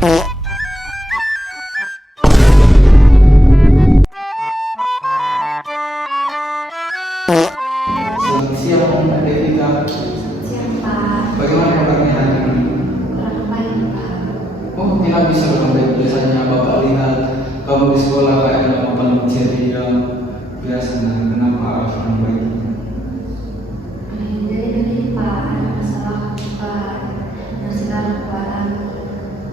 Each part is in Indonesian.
Selamat siang, Mbak Devika. Siang, Pak. Bagaimana kabarnya hari ini? Kurang baik, Pak. Oh, tidak bisa sampai biasanya Bapak lihat kamu di sekolah kayak paling ceria biasanya. Kenapa harus kurang baik? Jadi ini, Pak, ada masalah Pak yang sedang lagi.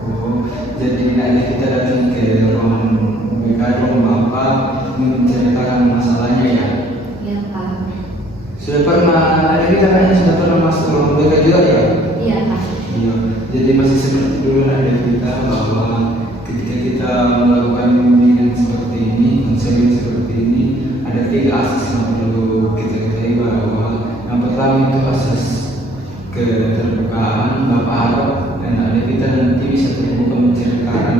Oh, jadi nanti kita datang ke ruang BK ruang Bapak menceritakan masalahnya ya. Iya, Pak. Sudah pernah, ada kita kayaknya sudah pernah masuk ruang BK juga ya? Iya, Pak. Iya, jadi masih seperti dulu ada kita bahwa ketika kita melakukan bimbingan seperti ini, konseling seperti ini, ada 3 asas yang perlu kita ketahui bahwa yang pertama itu asas keterbukaan. Bapak harap dan ada kita nanti bisa terbuka menceritakan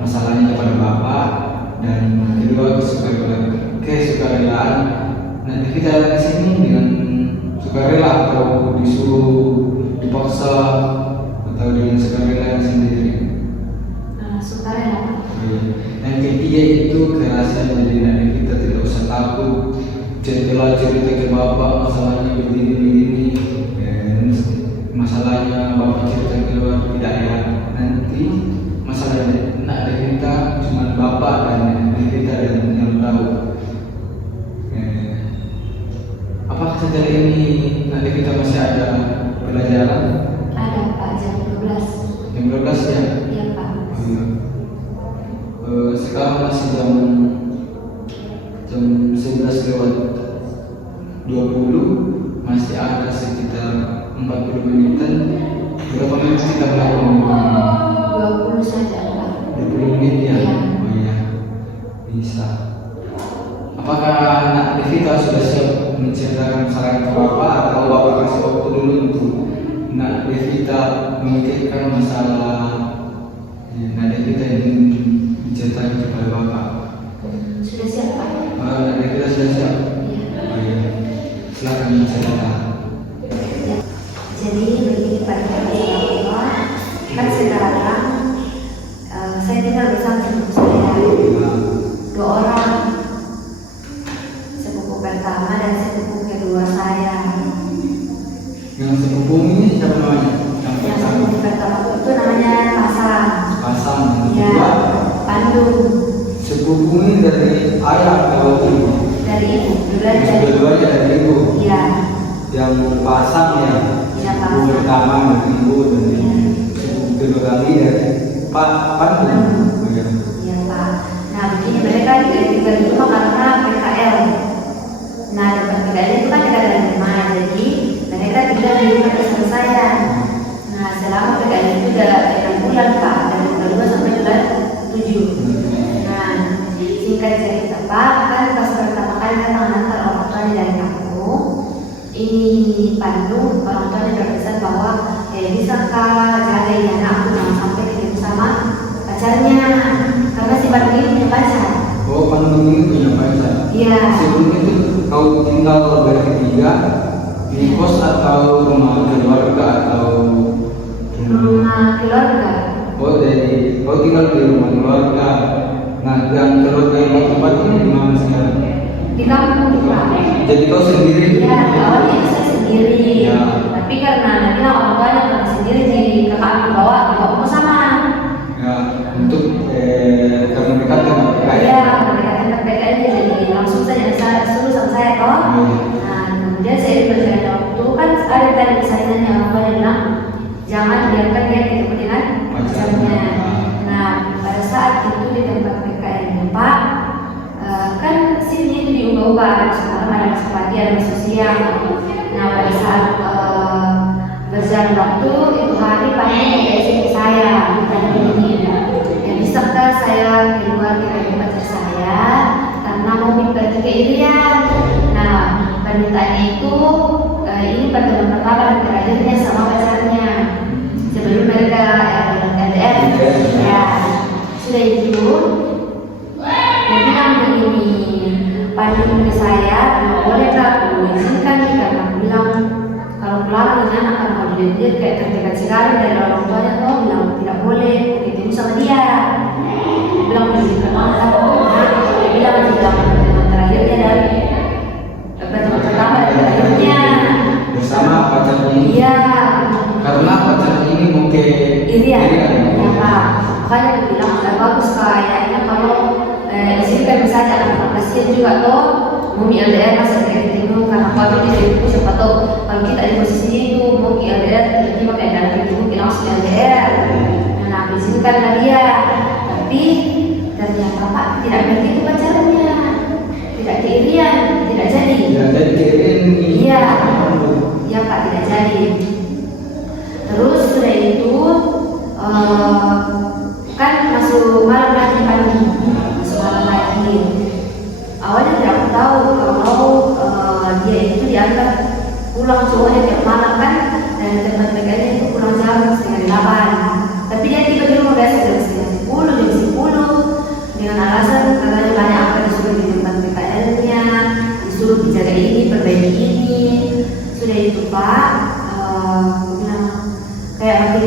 masalahnya kepada Bapak, dan kedua kesukarelaan. Nanti kita di sini dengan sukarela atau disuruh dipaksa atau dengan sukarela sendiri. Sukarela, Pak. Yang ketiga itu kerahasiaan, jadi nanti kita tidak usah takut cerita ke Bapak masalahnya begini, dan masalahnya Bapak cerita keluar tidak ya. Nanti masalahnya nak ada kita cuma Bapak dan kita yang tahu. Apakah setelah ini nanti kita masih ada pelajaran? Ada, Pak, jam 12. Jam 12 ya? Iya, Pak. Sekarang masih jam 11 lewat 20, masih ada sekitar 40 menitan. Berapa menit kita melakukan? 20 saja, Pak. 20 menit ya? Iya. Oh iya, bisa. Apakah anak Devika sudah siap menceritakan masalah ke Bapak, atau Bapak kasih waktu dulu untuk Nak Devika memikirkan masalah Nak Devika ingin menceritakan kepada Bapak? Sudah siap, Pak? Nak Devika sudah siap? Iya. Oh iya, silakan menceritakan. Jadi begini, Pak, kan sekarang saya tinggal bersama sepupu saya, 2 orang. Sepupu pertama dan sepupu kedua saya. Yang sepupu ini siapa namanya? Yang sepupu pertama itu namanya Pasang. Pasang. Ya, Kedua, Bandung. sepupu ini dari ayah atau ibu? Dari ibu. Dua-duanya dari ibu. Iya. Yang Pasang ya. Iya, Sepupu Pasang. pertama dari ibu, dan sepupu kedua kali dari Bandung. Oh iya. Iya, Pak. Nah, begini, mereka tinggal di rumah karena PKL. Nah, tempat PKL itu kan dekat dengan rumah, jadi mereka tinggal di rumah bersama saya. Nah, selama PKL itu udah 6 bulan, Pak, dari bulan 2 sampai bulan 7. Nah, singkat cerita, Pak, kan pas pertama kali datang antar orang tuanya dari kampung, ini Bandung, orang tuanya berpesan bahwa bisakah jagain anak aku jangan sampai ketemu sama pacarnya, karena si Bandung ini punya pacar. Oh, Bandung ini punya pacar. Iya. Sebelumnya itu kau tinggal bertiga di kos atau rumah keluarga atau Rumah keluarga. Oh, jadi kau tinggal di rumah keluarga. Nah, yang keluarga yang kau tempat ini di mana sekarang? Di kampung, Pak. Jadi kau sendiri? Ya, awalnya itu saya sendiri. Ya. Tapi karena nanti orang tuanya kami sendiri, jadi kakak aku bawa sama. Ya, untuk karena dekat dengan PKL. Iya, mereka tempat PKL jadi langsung saja saya suruh sama saya toh. Nah, kemudian saya berjalan waktu kan ada tadi persaingannya, orang tuanya bilang jangan biarkan dia ketemu dengan pacarnya. Nah, pada saat itu di tempat PKL-nya, Pak, kan sini itu diubah-ubah, ada semalam, ada masuk pagi, ada masuk siang. Nah, pada saat berjalan waktu itu hari panen dari sini saya ditanya ini, ya bisakah saya keluar dari pacar saya karena mau pergi ke Irian. Nah, permintaannya itu ini pertemuan pertama dan terakhirnya sama pacarnya sebelum mereka LDR. Ya, sudah itu dia bilang begini, Bandung ke saya, boleh tak aku izinkan nih, karena aku bilang kalau pulang dengan anak akan mau dilihat kayak terdekat sekali dari orang tuanya, toh bilang tidak boleh begitu ketemu sama dia. Dia bilang mengizinkan mama takutnya. Dia bilang jika pertemuan terakhirnya dari pertemuan pertama dan terakhirnya bersama pacarnya ini. Iya. Karena pacarnya ini mau ke Irian. Irian. Ya Pak. Makanya dia bilang udah bagus kayaknya kalau di sini kan bisa aja anak kasihan juga tuh. Mungkin LDR masih ketemu karena kalau di sini siapa tahu kalau kita di posisi itu mungkin LDR tiba-tiba kayak dalam ketemu kita langsung LDR. Nah di sini kan dia, tapi ternyata Pak tidak begitu pacarnya, tidak ke Irian, tidak jadi. Ya, dari Irian ini. Iya, ya Pak tidak jadi. Terus sudah itu kan masuk malam lagi pagi, masuk malam lagi. Awalnya tidak tahu kalau dia itu diantar pulang cowoknya tiap malam kan, dan tempat mereka itu pulang jam 7:30. Tapi dia tiba di rumah biasa jam 10 dengan alasan katanya banyak apa disuruh di tempat PKL-nya, disuruh dijaga ini, perbaiki ini. Sudah itu Pak, kayak makin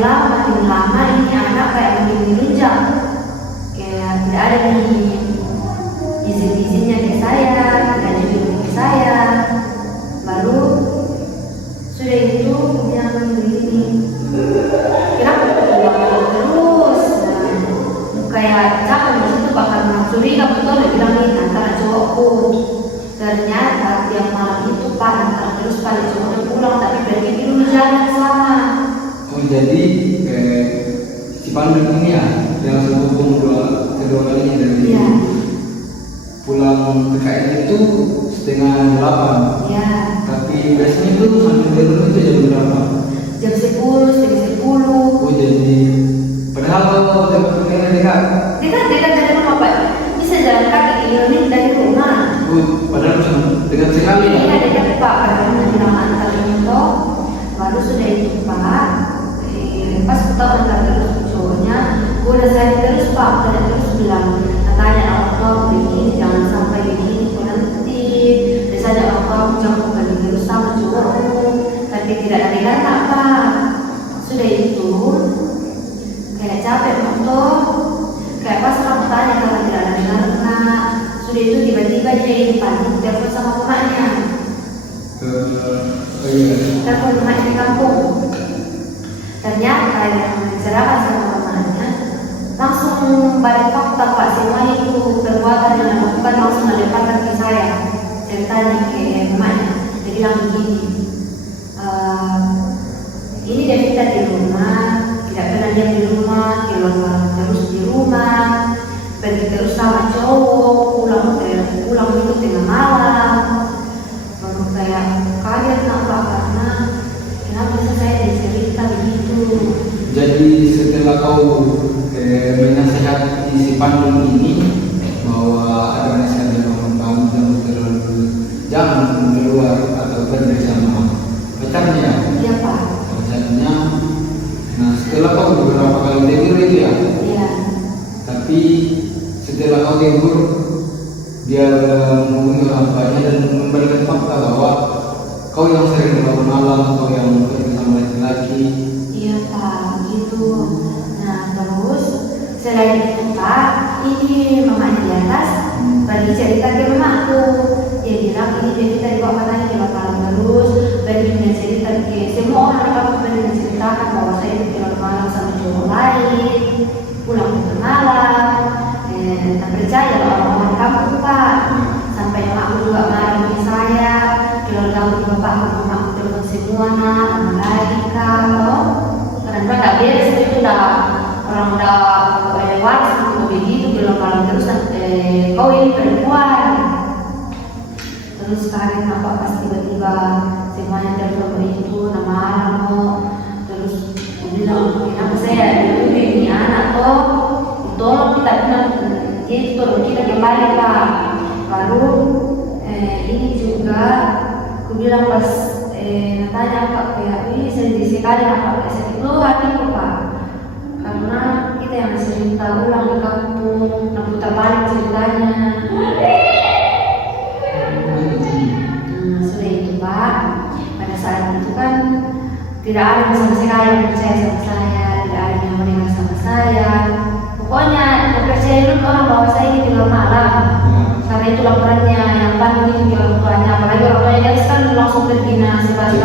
lama ini anak kayak makin menunjang, kayak tidak ada nih izin-izinnya ke saya, tidak jujur ke saya. Baru sudah itu yang begini, kenapa pulang terus? Kayak capek di situ Pak karena curiga betul dia bilang ini antara cowokku. Ternyata tiap malam itu Pak antara terus kali cowoknya pulang tapi pergi dulu jalan sama. Oh jadi si Pandu ini ya yang sehubung kedua kalinya dari Iya. pulang PKL itu 7:30. Iya. Tapi biasanya itu sampai di rumah itu jam berapa? Jam 10, setengah 10. Oh jadi padahal kalau tempat PKL dekat. Dekat dari rumah Pak. Bisa jalan kaki kilometer dari rumah. Oh padahal dekat sekali ya. Iya dekat Pak. Karena di nama antar itu baru sudah itu Pak. Pas aku tahu antar terus cowoknya, gue udah cari terus Pak, udah terus bilang katanya orang tua begini, jangan sampai begini kok nanti. Biasanya orang tua jangan kembali terus sama cowokmu, tapi tidak ada kata Pak. Sudah itu kayak capek motor, kayak pas aku tanya kalau tidak ada kata. Sudah itu tiba-tiba dia ini panik, telepon sama rumahnya. Iya. Telepon rumahnya di kampung. Ternyata yang cerahkan sama mamanya langsung balik fakta Pak, semua itu perbuatan yang dilakukan langsung melemparkan ke saya. Ceritanya ke mamanya, dia bilang begini, ini dia kita di rumah, tidak pernah diam di rumah, keluar terus di rumah, pergi terus sama cowok, pulang itu tengah malam. Baru kayak kaget nampak karena kenapa bisa saya dicerita begitu. Jadi setelah kau menasihati si Pandu ini bahwa ada nasihat dari kamu jangan keluar atau pergi sama pacarnya. Iya Pak. Pacarnya. Nah setelah kau beberapa kali tidur itu ya. Iya. Tapi setelah kau tidur dia menghubungi orang tuanya dan memberikan fakta bahwa kau yang sering bangun malam, kau yang pergi sama laki-laki. Iya Pak, gitu. Nah terus selain itu Pak, ini mamanya di atas pergi cerita ke mamaku. Dia bilang ini dia kita dibawa katanya di bakalan terus pergi punya cerita ke semua orang di kampung, pergi menceritakan bahwa saya itu keluar malam sama cowok lain, pulang tengah malam. Tak percaya orang-orang kampung Pak, sampai mamaku juga marah di saya, keluarga bapakku mamaku telepon semua nama lagi kalau karena tidak beres itu orang udah lewat sama begitu belum malam terus kau ini perempuan. Terus kaget nampak pas tiba-tiba semuanya telepon itu nama alamu. Terus bilang kenapa saya dulu ini anak toh tolong kita bilang dia tolong kita kembali Pak. Baru ini juga aku bilang pas tanya Pak kayak ini sedih sekali Pak, sedih itu hatiku Pak, karena kita yang cerita ulang di kampung, nah putar balik ceritanya. Sudah itu Pak, pada saat itu kan tidak ada sama sekali yang percaya sama saya, tidak ada yang mendengar sama saya. Pokoknya percaya dulu orang bahwa saya ini tinggal malam. Karena itu laporannya yang paling itu di orang tuanya. Apalagi orang tuanya dia kan langsung ke dinas sebagai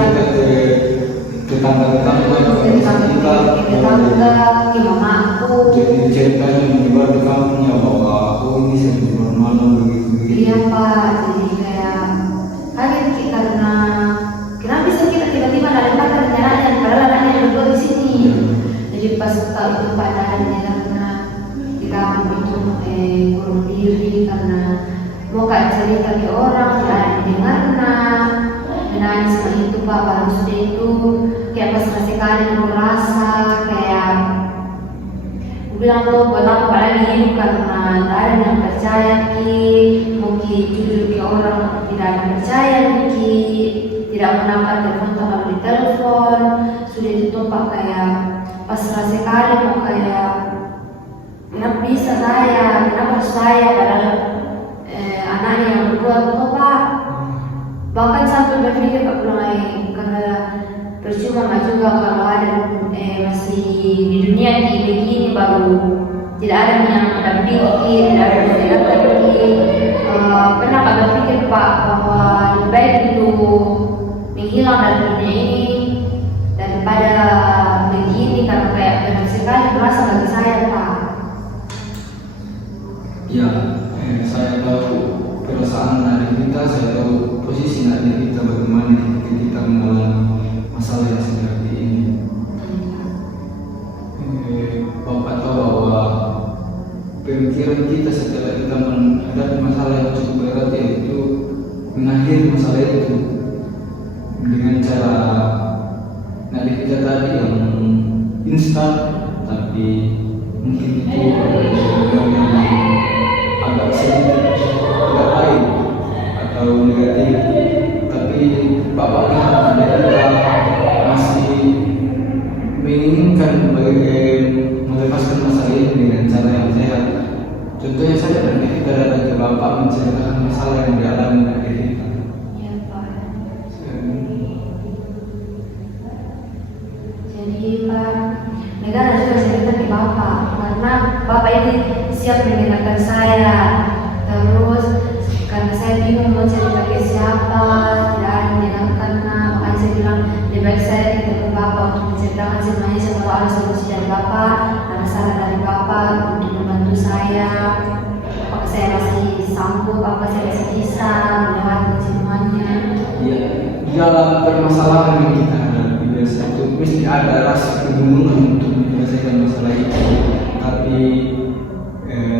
tetangga-tetangga ke mama aku. Jadi ceritanya menyebar di kampungnya bahwa aku ini sendiri malam begitu. Iya Pak, jadi kayak kaget karena kenapa bisa kita tiba-tiba ada anaknya padahal anaknya yang berdua di sini. Jadi pas tahu itu padahalnya karena di kampung itu kurang diri karena mau cerita ke orang tidak ada yang dengarnya. Menangis seperti itu Pak, baru sudah itu kayak pas kasih kalian merasa kayak aku bilang tuh buat apa kalian hidup karena tidak ada yang percaya mungkin jujur ke orang tidak ada percaya mungkin tidak mendapat telepon kalau di telepon sudah ditutup kayak pas kasih kalian mau kayak kenapa bisa kenapa saya padahal anaknya yang berdua tuh Pak. Bahkan sampai berpikir aku mulai karena percuma nggak juga kalau ada masih di dunia ini begini baru tidak ada yang mendampingi, tidak ada yang mendampingi. Pernah kak berpikir Pak bahwa lebih baik itu menghilang dari dunia ini daripada begini karena kayak benar sekali merasa bagi saya Pak. Ya, saya tahu perasaan adik kita, saya tahu posisi adik kita bagaimana ketika kita mengalami masalah yang seperti ini. Bapak tahu bahwa pemikiran kita setelah kita menghadapi masalah yang cukup berat yaitu mengakhiri masalah itu dengan cara adik kita tadi yang instan, tapi mungkin itu yang agak sedikit tidak baik atau negatif, tapi Bapak lihat kita masih menginginkan melepaskan masalah ini dengan cara yang sehat. Contohnya saja nanti kita datang ke Bapak menceritakan masalah yang dialami dari kita. Iya Pak. Jadi Pak, negara juga cerita ke Bapak karena Bapak ini siap mendengarkan saya. Terus karena saya bingung mau cerita ke siapa, tidak ada yang mendengarkan, makanya saya bilang lebih baik saya ketemu ke Bapak untuk menceritakan semuanya. Saya tahu ada solusi dari Bapak, ada saran dari Bapak untuk membantu saya. Apakah saya masih sanggup, apakah saya masih bisa melewati semuanya. Ya, dalam permasalahan yang kita hadapi biasa itu mesti ada rasa kebingungan untuk menyelesaikan masalah itu. Tapi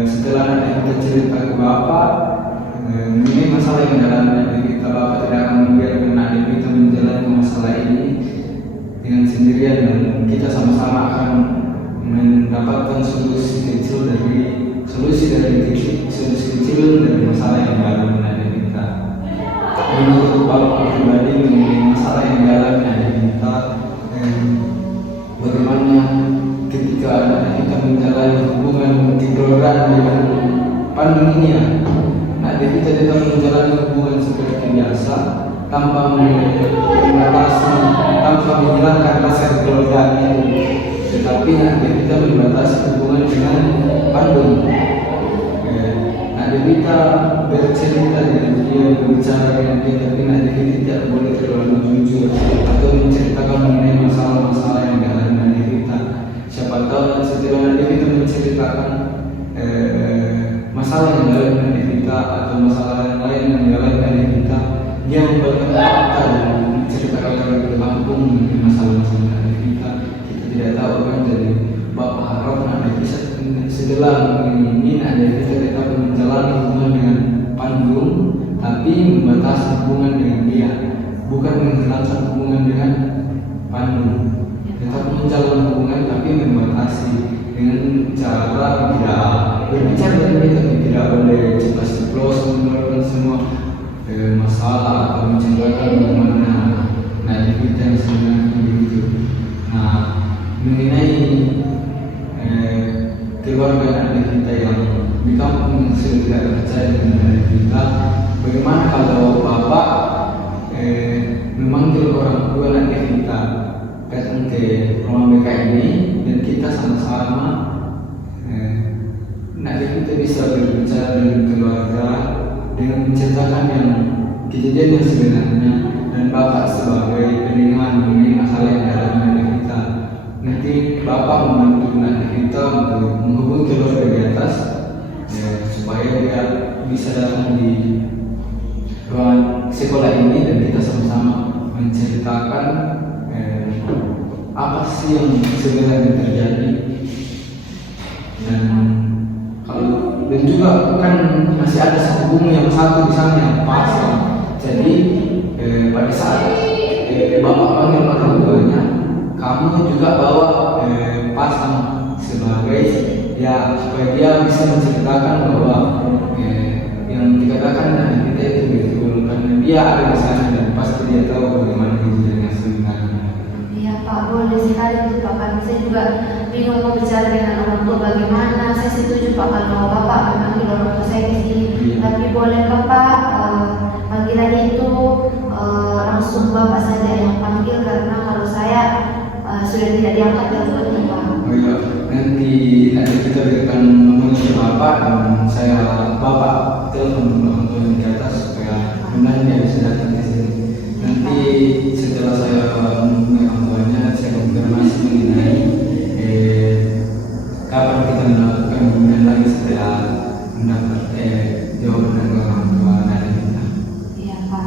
setelah kita cerita ke Bapak, ini masalah yang dalam diri kita, Bapak tidak akan membiarkan adik kita menjalani masalah ini dengan sendirian dan kita sama-sama akan mendapatkan solusi kecil dari masalah yang dalam adik kita. Menurut Bapak pribadi mengenai masalah yang dalam adik kita, bagaimana ketika anak kita menjalani hubungan dikeluarkan dengan pandemi ini ya, adik kita tetap menjalani hubungan seperti biasa tanpa membatasi, tanpa menghilangkan rasa kekeluargaan itu, tetapi adik kita membatasi hubungan dengan pandemi. Adik kita bercerita dengan dia, berbicara dengan dia, tapi adik kita tidak boleh terlalu jujur atau menceritakan mengenai masalah-masalah yang dialami adik kita. Siapa tahu setelah adik kita menceritakan masalah yang dialami adik kita atau masalah yang lain yang dialami adik kita, dia membuatkan fakta dan menceritakan kepada kampung mengenai masalah-masalah adik kita. Kita tidak tahu kan dari Bapak harap adik kita setelah ini adik kita tetap menjalani hubungan dengan Pandung, tapi membatasi hubungan dengan dia, bukan menghilangkan hubungan dengan Pandung. Tetap menjalani hubungan tapi membatasi dengan cara tidak berbicara dengan dia, tapi tidak boleh ceplos mengeluarkan semua masalah atau menceritakan bagaimana adik kita yang sebenarnya begitu. Nah, mengenai keluarga adik kita yang di kampung yang sudah tidak percaya dengan adik kita, bagaimana kalau Bapak memanggil orang tua adik kita datang ke rumah mereka ini dan kita sama-sama bisa berbicara dengan keluarga dengan menceritakan yang kejadian yang sebenarnya, dan Bapak sebagai pendengar mengenai masalah yang ada di anak kita. Nanti Bapak membantu anak kita untuk menghubungi keluarga di atas ya, supaya dia bisa datang di ruangan sekolah ini dan kita sama-sama menceritakan apa sih yang sebenarnya terjadi. Dan juga kan masih ada satu bunga yang satu di sana yang pas kan. Jadi pada saat Bapak panggil orang tuanya, kamu juga bawa pasang sebagai ya supaya dia bisa menceritakan bahwa yang dikatakan dari kita itu betul, karena dia ada di sana dan pasti dia tahu bagaimana kejadian yang sebenarnya. Iya Pak, boleh sekali itu Pak. Kan saya juga bingung mau bicara dengan orang tua bagaimana. Saya setuju Pak kalau Bapak memanggil orang tua saya di sini. Tapi bolehkah Pak panggilan itu langsung Bapak saja yang panggil, karena kalau saya sudah tidak diangkat teleponnya Pak. Oh iya, nanti kita berikan nomornya Bapak dan saya Bapak telepon orang tua di atas supaya benar dia bisa datang ke sini. Nanti setelah saya menghubungi orang tuanya, saya konfirmasi mengenai kapan kita melakukan hubungan lagi setelah mendapat jawaban dari orang tua dari kita. Iya Pak.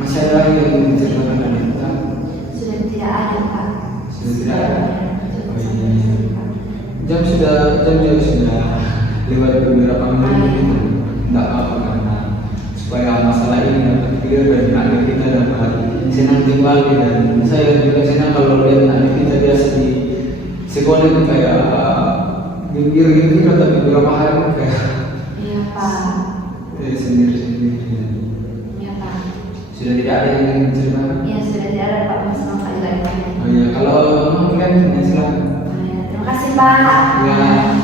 Masih ada lagi yang menceritakan dari kita? Sudah tidak ada Pak. Sudah tidak ada. Jam juga sudah lewat beberapa menit. Tidak apa karena supaya masalah ini dapat clear dan anak kita dapat senang kembali, dan saya juga senang kalau lihat anak kita biasa di sekolah itu kayak gembira gitu, tapi beberapa hari kayak Iya Pak. sendiri. Iya Pak. Sudah tidak ada yang ingin menceritakan? Iya sudah tidak ada Pak. Masih mau kali lagi. Oh iya, kalau mungkin silakan. Terima kasih Pak. Ya.